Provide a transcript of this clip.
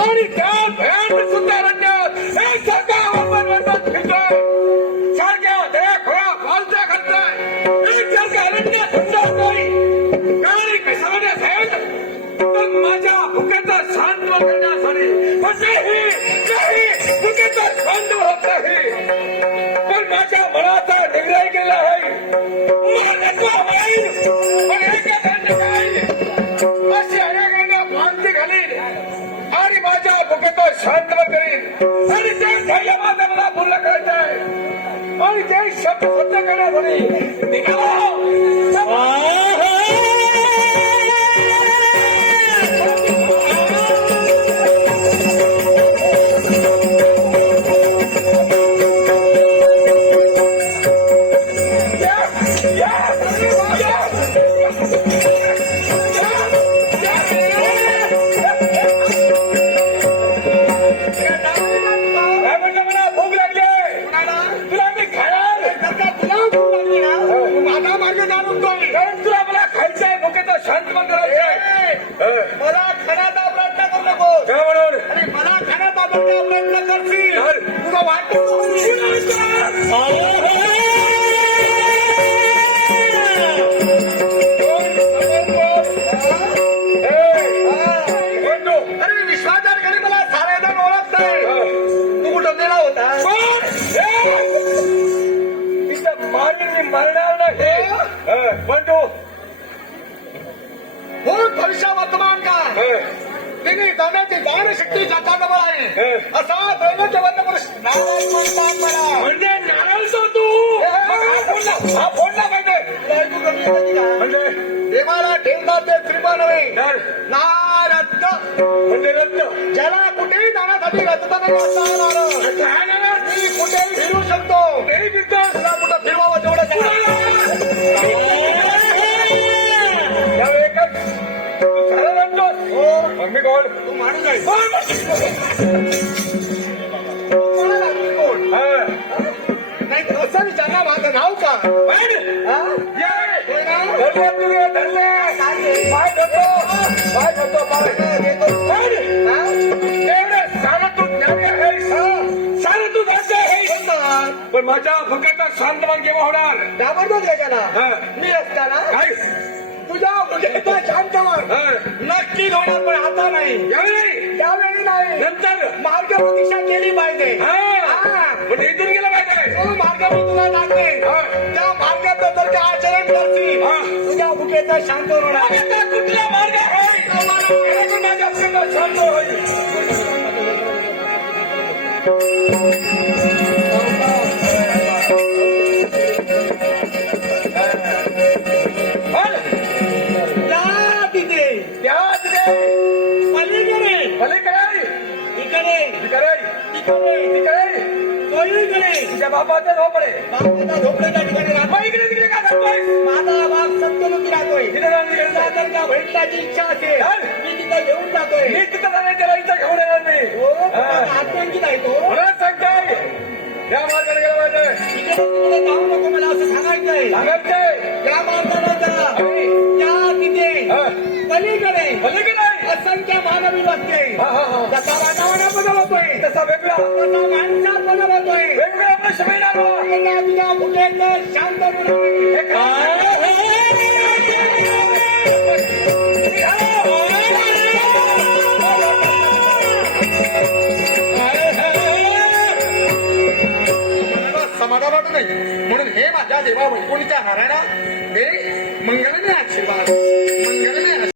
आणि त्या भयानक सुंदर रंगात एक सारखा वनवट फिरतोय, सारख्या दया खोळा फालत्या घालतोय, एक सारखा अरण्य सुंदरतोय. आणि कशामध्ये असेल तर माझ्या भुकेचं शांतवन करण्यासाठी नाही भुकेचं शांतवन होत नाही, पण माझ्या मनाचा निर्णय केला आहे. पण एका दंड अशी अनेकांना भ्रांती घालीन आणि माझ्या भुकेचं शांतवन करीन. आणि ते ध्येय माझं मला पूर्ण करायचं आहे आणि ते शब्द सत्य करण्यासाठी निघालो. मला खाण्याचा प्रयत्न करू नको आणि मला खाण्याचा प्रयत्न करशील तुझा वाटतो. अरे विश्वासात घरी मला सारेजण ओळखतंय. तू कुठं गेला होता? तिथं मागे मरणार नाही पण तू भूत भविष्य वर्तमान का तिने जाण्याची दानशक्ती जगाजवळ आहे असा दैवचवर्ण पुरुष नारायण म्हणतात मला. म्हणजे नारळ तो तू हा फोडला पाहिजे. म्हणजे देवाला ठेवतात ते श्रीमान नव्हे नारत्न म्हणजे रत्न ज्याला कुठेही जाण्यासाठी रस्ता नाही असणार. मी कुठेही फिरू शकतो. तुला कुठं फिरवावं तेवढं मी कोण तू माणूस आहे. नाही कसं विचारणार माझं नाव का? पण माझ्या भुकेचा शांतमान केव्हा होणार? त्याबरोबर त्याच्याला मी असताना तुझ्या भुकेचा शांतमान नक्की होणार पण आता नाही. त्यावेळी नाही नंतर मार्ग प्रतीक्षा केली पाहिजे. पण इथून गेलं पाहिजे. तो मार्ग मी तुला दाखवेन. त्या मार्गाचं जर का आचरण करशील तुझ्या भुकेचा शांत होणार. कुठला मार्ग आहे माझ्या भुकेचा शांत होईल? बाबाचा झोपडे झोपड्याच्या ठिकाणी इकडे तिकडे काय करतोय? माझा बाप सत्यलोकी राहतोय. जर का भेटण्याची इच्छा असेल मी तिथं घेऊन जातोय. मी तिथं जाण्याच्या इथं घेऊन येणार नाही. आत्मंकित आहे तो. मला सांगताय या मार्गाने गेला पाहिजे. इकडे जाऊ नको मला असं सांगायचंय. या मार्गाने जा. त्या तिथे पलीकडे असंख्य मानवी बसते. जसा वातावरण बदलतोय तसा वेगळा तसा माणसात बदलतोय. वेगवेगळा प्रश्न मिळणार. तुझ्या भुकेचं शांत समाधान वाटत नाही. म्हणून हे माझ्या देवा वैकुंठच्या नारायणा हे मंगलने आशीर्वाद मंगलने